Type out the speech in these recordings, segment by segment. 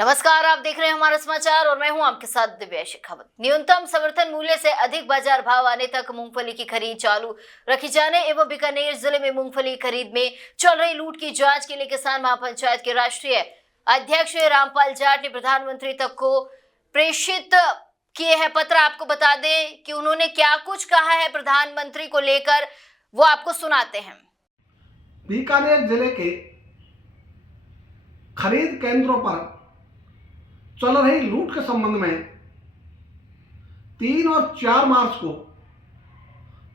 नमस्कार, आप देख रहे हैं हमारा समाचार और मैं हूं आपके साथ दिव्या शेखावत। न्यूनतम समर्थन मूल्य से अधिक बाजार भाव आने तक मूंगफली की खरीद चालू रखी जाने एवं बीकानेर जिले में मूंगफली खरीद में चल रही लूट की जांच के लिए किसान महापंचायत के राष्ट्रीय अध्यक्ष रामपाल जाट ने प्रधानमंत्री तक को प्रेषित किए हैं पत्र। आपको बता दें कि उन्होंने क्या कुछ कहा है प्रधानमंत्री को लेकर, वो आपको सुनाते हैं। बीकानेर जिले के खरीद केंद्रों पर चल रही लूट के संबंध में 3 और 4 मार्च को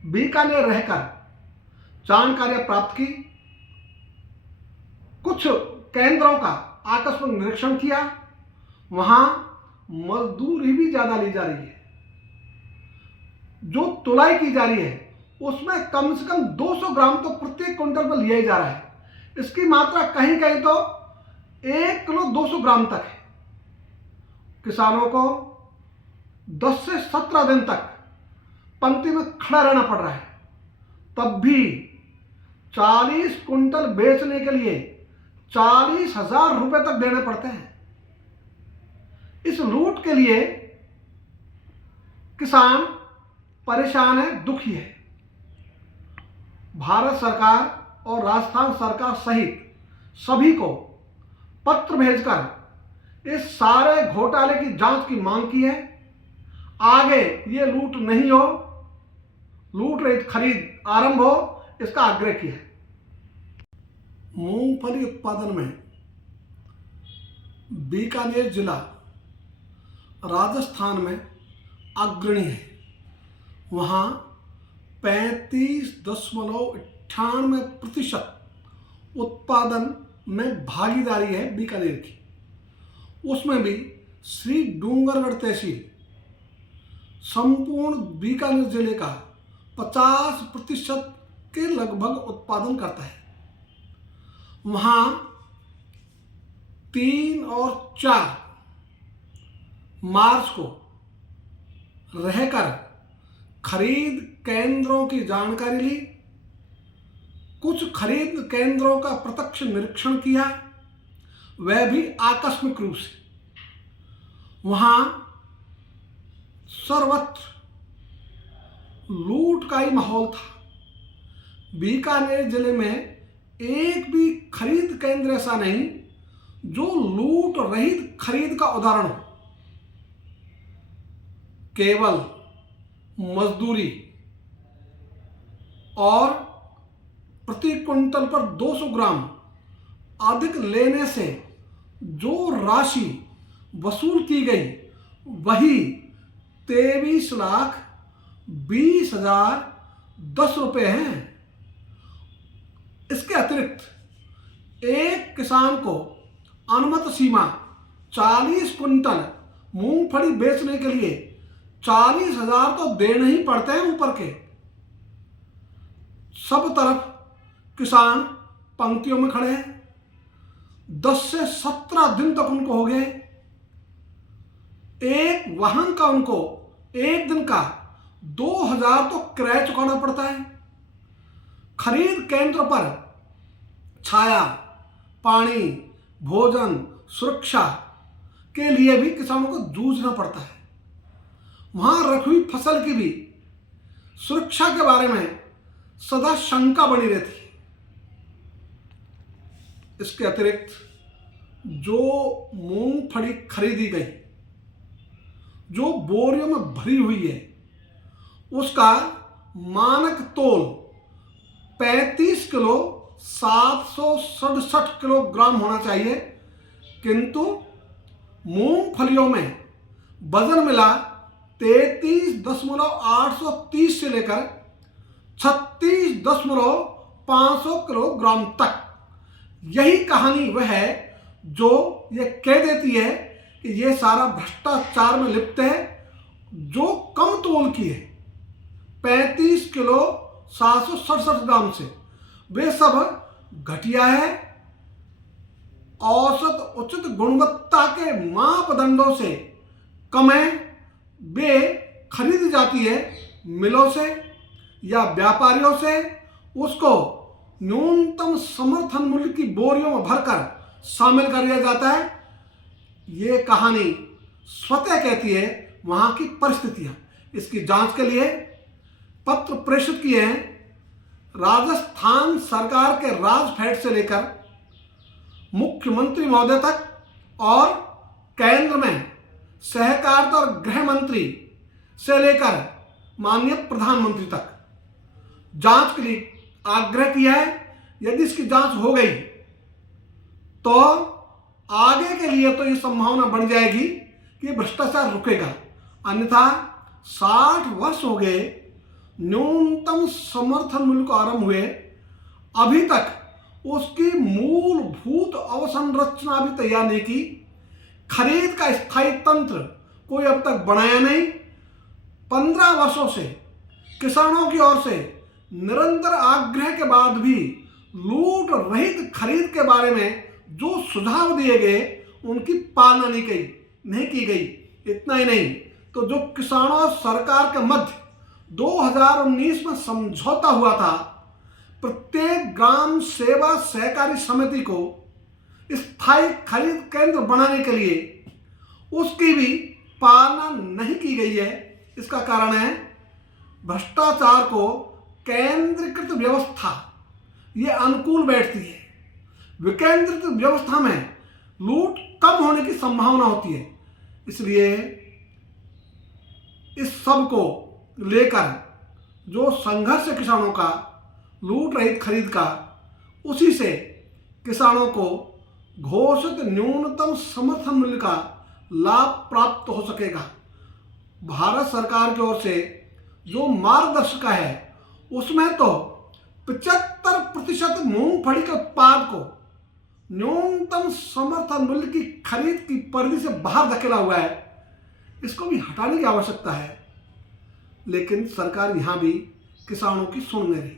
बीकानेर रहकर जानकारी प्राप्त की। कुछ केंद्रों का आकस्मिक निरीक्षण किया। वहां मजदूरी भी ज्यादा ली जा रही है। जो तुलाई की जा रही है उसमें कम से कम 200 ग्राम तो प्रत्येक क्विंटल पर लिया ही जा रहा है। इसकी मात्रा कहीं कहीं तो 1 किलो 200 ग्राम तक है। किसानों को 10 से 17 दिन तक पंक्ति में खड़ा रहना पड़ रहा है, तब भी 40 कुंटल बेचने के लिए 40,000 रुपए तक देने पड़ते हैं। इस लूट के लिए किसान परेशान है, दुखी है। भारत सरकार और राजस्थान सरकार सहित सभी को पत्र भेजकर इस सारे घोटाले की जांच की मांग की है। आगे ये लूट नहीं हो, लूट रहित खरीद आरंभ हो, इसका आग्रह किया है। मूंगफली उत्पादन में बीकानेर जिला राजस्थान में अग्रणी है। वहां 35.98% उत्पादन में भागीदारी है बीकानेर की। उसमें भी श्री डूंगरगढ़ तहसील संपूर्ण बीकानेर जिले का 50% के लगभग उत्पादन करता है। वहां 3 और 4 मार्च को रहकर खरीद केंद्रों की जानकारी ली। कुछ खरीद केंद्रों का प्रत्यक्ष निरीक्षण किया, वह भी आकस्मिक रूप से। वहां सर्वत्र लूट का ही माहौल था। बीकानेर जिले में एक भी खरीद केंद्र ऐसा नहीं जो लूट रहित खरीद का उदाहरण हो। केवल मजदूरी और प्रति क्विंटल पर 200 ग्राम अधिक लेने से जो राशि वसूल की गई वही 23,20,010 रुपये हैं। इसके अतिरिक्त एक किसान को अनुमत सीमा 40 कुंटल मूंगफली बेचने के लिए 40,000 तो देने ही पड़ते हैं ऊपर के। सब तरफ किसान पंक्तियों में खड़े हैं। 10 से 17 दिन तक उनको हो गए। एक वाहन का उनको एक दिन का 2,000 तो किराया चुकाना पड़ता है। खरीद केंद्र पर छाया, पानी, भोजन, सुरक्षा के लिए भी किसानों को जूझना पड़ता है। वहां रखी हुई फसल की भी सुरक्षा के बारे में सदा शंका बनी रहती है। इसके अतिरिक्त जो मूंगफली खरीदी गई, जो बोरियों में भरी हुई है, उसका मानक तोल 35 किलो 767 किलोग्राम होना चाहिए, किंतु मूंगफलियों में वजन मिला 33.830 से लेकर 36.500 किलोग्राम तक। यही कहानी वह है जो ये कह देती है कि ये सारा भ्रष्टाचार में लिप्त है। जो कम तोल की है 35 किलो 767 ग्राम से, वे सब घटिया है। औसत उचित गुणवत्ता के मापदंडों से कम है। वे खरीदी जाती है मिलों से या व्यापारियों से। उसको न्यूनतम समर्थन मूल्य की बोरियों में भरकर शामिल कर लिया जाता है। ये कहानी स्वतः कहती है वहाँ की परिस्थितियाँ। इसकी जांच के लिए पत्र प्रेषित किए हैं राजस्थान सरकार के राजफेड से लेकर मुख्यमंत्री महोदय तक और केंद्र में सहकारिता और गृह मंत्री से लेकर माननीय प्रधानमंत्री तक जांच के लिए आग्रह किया है। यदि इसकी जांच हो गई तो आगे के लिए तो ये संभावना बढ़ जाएगी कि भ्रष्टाचार रुकेगा, अन्यथा 60 वर्ष हो गए न्यूनतम समर्थन मूल्य को आरंभ हुए, अभी तक उसकी मूलभूत अवसंरचना भी तैयार नहीं की। खरीद का स्थायी तंत्र कोई अब तक बनाया नहीं। 15 वर्षों से किसानों की ओर से निरंतर आग्रह के बाद भी लूट रहित खरीद के बारे में जो सुझाव दिए गए उनकी पालना नहीं की गई। इतना ही नहीं तो जो किसानों और सरकार के मध्य 2019 में समझौता हुआ था, प्रत्येक ग्राम सेवा सहकारी समिति को स्थायी खरीद केंद्र बनाने के लिए उसकी भी पालना नहीं की गई है। इसका कारण है भ्रष्टाचार को केंद्रीकृत व्यवस्था ये अनुकूल बैठती है। विकेंद्रित व्यवस्था में लूट कम होने की संभावना होती है। इसलिए इस सब को लेकर जो संघर्ष है किसानों का लूट रहित खरीद का, उसी से किसानों को घोषित न्यूनतम समर्थन मूल्य का लाभ प्राप्त हो सकेगा। भारत सरकार की ओर से जो मार्गदर्शिका है उसमें तो 75% मूंगफली के उत्पाद को न्यूनतम समर्थन मूल्य की खरीद की परिधि से बाहर धकेला हुआ है। इसको भी हटाने की आवश्यकता है, लेकिन सरकार यहाँ भी किसानों की सुन नहीं रही।